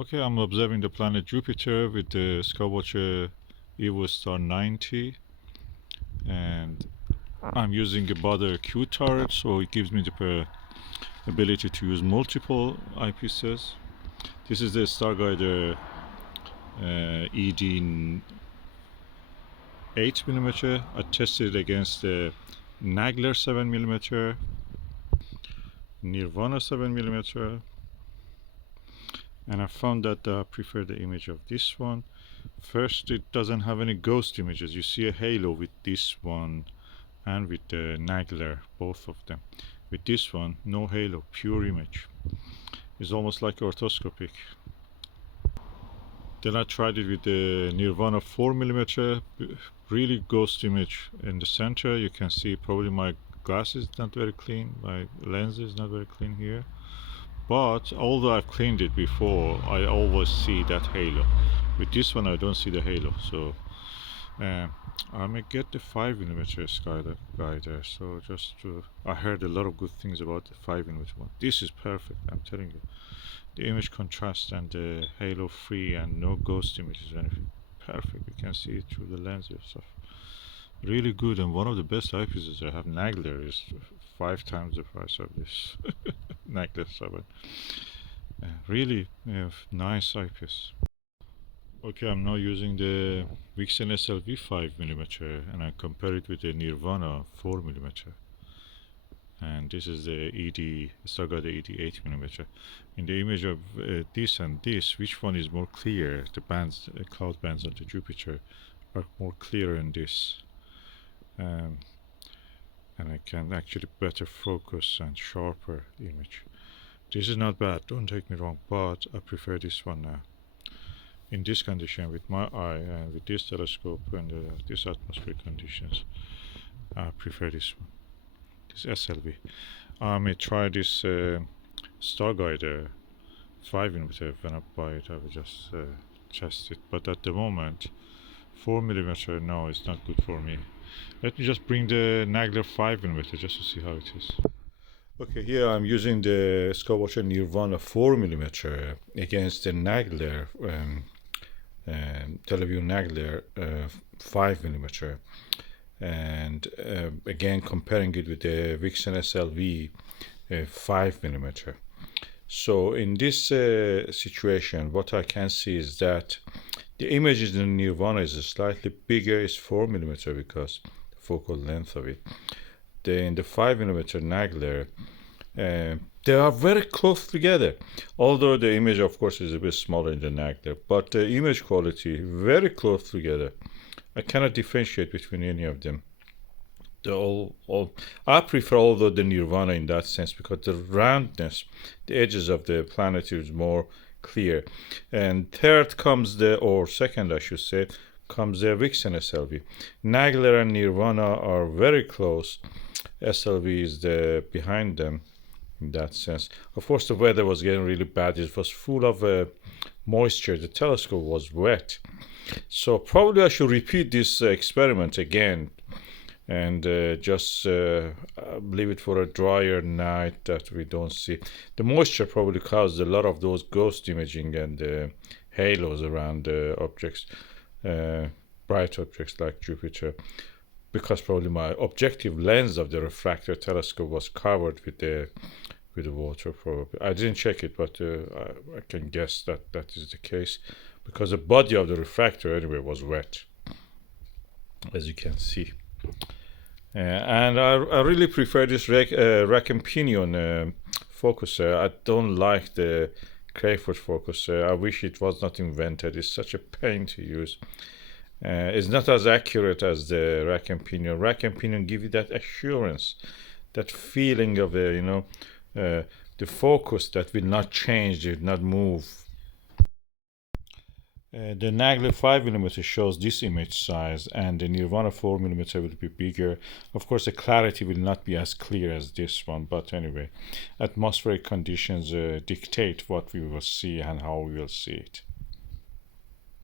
Okay, I'm observing the planet Jupiter with the Skywatcher Evostar 90, and I'm using a Baader Q-Turret, so it gives me the ability to use multiple eyepieces. This is the Starguider ED 8mm. I tested it against the Nagler 7mm, Nirvana 7mm, and I found that I prefer the image of this one. First, it doesn't have any ghost images. You see a halo with this one and with the Nagler, both of them. With this one, no halo, pure image. It's almost like orthoscopic. Then I tried it with the Nirvana 4mm, really ghost image in the center. You can see probably my glass is not very clean, my lens is not very clean here. But although I've cleaned it before, I always see that halo. With this one I don't see the halo, so I may get the 5mm Skywatcher. So I heard a lot of good things about the 5mm one. This is perfect, I'm telling you. The image contrast and the halo free and no ghost images or anything. Perfect, you can see it through the lens and stuff. Really good, and one of the best eyepieces I have. Nagler is 5 times the price of this Nagler 7. Really nice eyepiece. Okay, I'm now using the Vixen SLV 5mm and I compare it with the Nirvana 4mm. And this is the ED, Starguider ED 8mm. In the image of this and this, which one is more clear? The bands, cloud bands on the Jupiter are more clear in this. And I can actually better focus and sharper image. This is not bad, don't take me wrong, but I prefer this one now. In this condition, with my eye and with this telescope and these atmospheric conditions, I prefer this one, this SLV. I may try this Starguider 5mm. When I buy it, I will just test it. But at the moment, 4mm, no, it's not good for me. Let me just bring the Nagler 5mm just to see how it is. Okay, here I'm using the Skywatcher Nirvana 4mm against the Nagler Televue Nagler 5mm, and again comparing it with the Vixen SLV 5mm. So in this situation, what I can see is that the image in the Nirvana is slightly bigger, it's 4mm because the focal length of it. In the 5mm Nagler, they are very close together, although the image of course is a bit smaller in the Nagler, but the image quality very close together. I cannot differentiate between any of them. I prefer although the Nirvana in that sense, because the roundness, the edges of the planet is more clear. And third comes second I should say, comes the Vixen SLV. Nagler and Nirvana are very close. SLV is behind them in that sense. Of course, the weather was getting really bad. It was full of moisture. The telescope was wet. So probably I should repeat this experiment again and just leave it for a drier night that we don't see. The moisture probably caused a lot of those ghost imaging and halos around objects, bright objects like Jupiter, because probably my objective lens of the refractor telescope was covered with the water. Probably I didn't check it, but I can guess that that is the case, because the body of the refractor anyway was wet, as you can see. And I really prefer this rack and pinion focuser. I don't like the Crayford focuser. I wish it was not invented. It's such a pain to use. It's not as accurate as the rack and pinion. Rack and pinion give you that assurance, that feeling of the focus that will not change, it will not move. The Nagler 5mm shows this image size, and the Nirvana 4mm will be bigger. Of course, the clarity will not be as clear as this one, but anyway, atmospheric conditions dictate what we will see and how we will see it.